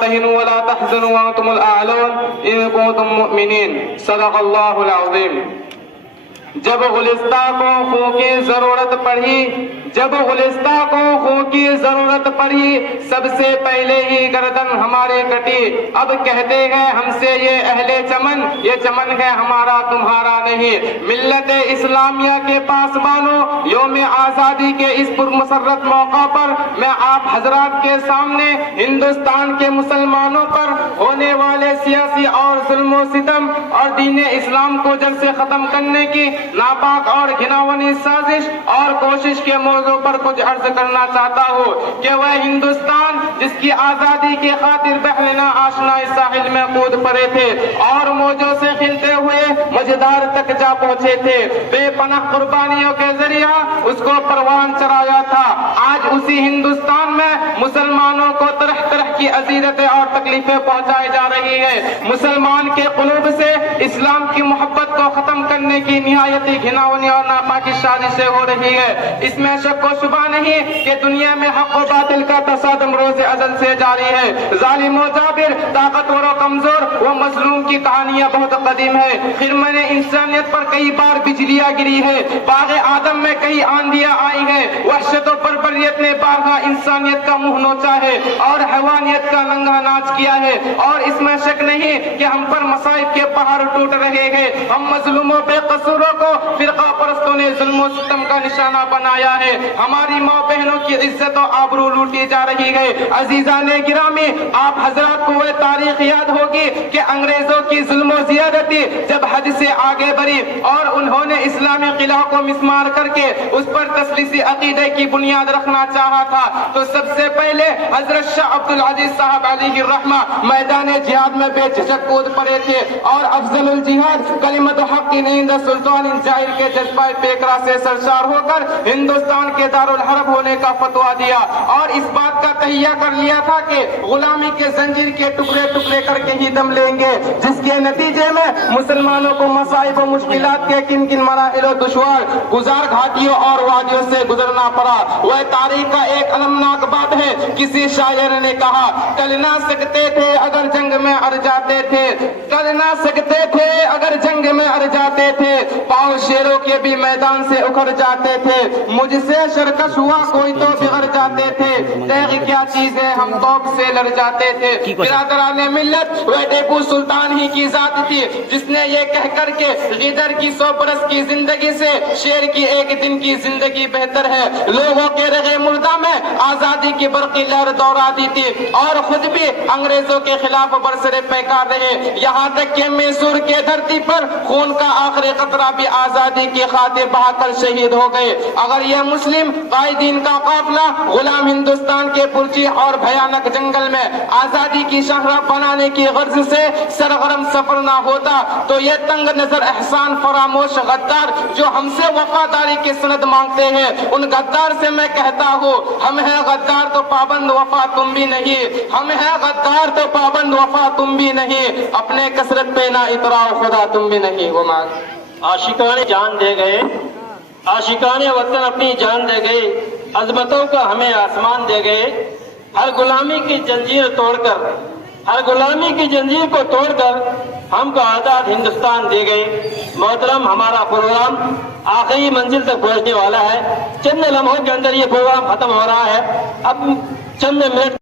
تهنوا ولا تحزنوا وانتم الاعلون ان كنتم مؤمنين صدق اللہ العظیم. جب گلستہ کو خون کی ضرورت پڑی، جب گلستہ کو خون کی ضرورت پڑی، سب سے پہلے ہی گردن ہمارے کٹی. اب کہتے ہیں ہم سے یہ اہل چمن، یہ چمن ہے ہمارا تمہارا نہیں. ملت اسلامیہ کے پاسبانوں، یوم آزادی کے اس پرمسرت موقع پر میں آپ حضرات کے سامنے ہندوستان کے مسلمانوں پر ہونے والے سیاسی اور ظلم و ستم اور دین اسلام کو جڑ سے ختم کرنے کی ناپاک اور گھناؤنی سازش اور کوشش کے موضوع پر کچھ عرض کرنا چاہتا ہوں کہ وہ ہندوستان جس کی آزادی کی خاطر بحلنا آشنا ساحل میں کود پڑے تھے اور موجوں سے کھلتے ہوئے مجدار تک جا پہنچے تھے، بے پناہ قربانیوں کے ذریعہ اس کو پروان چڑھایا تھا. آج اسی ہندوستان میں مسلمانوں کو طرح طرح کی اذیتیں اور تکلیفیں پہنچائی جا رہی ہے. مسلمان کے قلوب سے اسلام کی محبت کو ختم کرنے کی نہایت گھناؤنی اور ناپاکی سازشیں ہو رہی ہے. اس میں شک و شبہ نہیں کہ دنیا میں حق و باطل کا تصادم روز ازل سے جاری ہے. ظالم و جابر، طاقتور و کمزور و مظلوم کی کہانیاں بہت قدیم ہے. خرمن انسانیت پر کئی بار بجلیاں گری ہے، باغ آدم میں کئی آندیاں آئی ہیں، وحشت و بربریت نے بارہا انسانیت کا منہ نوچا ہے اور حیوانیت کا ننگا ناچ کیا ہے. اور اس میں شک نہیں کہ ہم پر مصائب کے پہاڑ ٹوٹ رہے ہیں. ہم مظلوموں بے قصوروں کو فرقہ پرستوں نے ظلم و ستم کا نشانہ بنایا ہے. ہماری ماں بہنوں کی عزت و آبرو لوٹی جا رہی ہے. عزیزان گرامی، آپ حضرات کو وہ تاریخ یاد ہوگی کہ انگریزوں کی ظلم و زیادتی جب حد سے آگے بڑھی اور انہوں نے اسلامی قلعہ کو مسمار کر کے اس پر تسلیسی عقیدے کی بنیاد رکھنا چاہا تھا تو سب سے پہلے حضرت شاہ عبدالعزیز صاحب علیہ الرحمہ میدان جہاد میں بے جھجک کود پڑے تھے اور افضل الجہاد کلمۃ حق عند سلطان جائر کے جذبہ پیکرا سے سرشار ہو کر ہندوستان کے دارالحرب ہونے کا فتویٰ دیا اور اس بات کا تہیہ کر لیا تھا کہ غلامی کے زنجیر کے ٹکڑے ٹکڑے کر کے ہی دم لیں گے، جس کے نتیجے میں مسلمانوں کو مصائب و مشکلات کے کن کن مراحل و دشوار گزار گھاٹیوں اور وادیوں سے گزرنا پڑا. وہ تاریخ کا ایک المناک بات ہے. کسی شاعر نے کہا ٹل نہ سکتے تھے اگر جنگ میں اڑ جاتے تھے، ٹل نہ سکتے تھے اگر جنگ میں اڑ جاتے تھے، پاؤں شیروں کے بھی میدان سے اکھڑ جاتے تھے، مجھ سے شرکش ہوا کوئی تو بگڑ جاتے تھے، تیغ کیا چیز ہے ہم توپ سے لڑ جاتے تھے. برادران ملت، وہ ٹیپو سلطان ہی کی ذات تھی جس نے یہ کہہ کر کے غدر کی 100 برس کی زندگی سے شیر کی ایک دن کی زندگی بہتر ہے لوگوں کے رگے مردہ میں آزادی کی برقی لہر دوڑا دی تھی اور خود بھی انگریزوں کے خلاف برسر پیکار رہے، یہاں تک کہ میسور کے دھرتی پر خون کا آخری قطرہ بھی آزادی کی خاطر بہا کر شہید ہو گئے. اگر یہ مسلم قائدین کا قافلہ غلام ہندوستان کے پرچیخ اور بھیانک جنگل میں آزادی کی شاہراہ بنانے کی غرض سے سرگرم سفر نہ ہوتا تو یہ تنگ نظر احسان فراموش غدار جو ہم سے وفاداری کی سند مانگتے ہیں، ان غدار سے میں کہتا ہوں ہم ہیں غدار تو پابند وفا تم بھی نہیں، ہم ہیں غدار تو پابند وفا تم بھی نہیں، اپنے کثرت پہ نہ اتراؤ خدا تم بھی نہیں. وہ عاشقان جان دے گئے، عاشقان وطن اپنی جان دے گئے، عظمتوں کا ہمیں آسمان دے گئے. ہر غلامی کی زنجیر توڑ کر، ہر غلامی کی زنجیر کو توڑ کر ہم کو آزاد ہندوستان دے گئے. محترم، ہمارا پروگرام آخری منزل تک پہنچنے والا ہے. چند لمحوں کے اندر یہ پروگرام ختم ہو رہا ہے. اب چند منٹ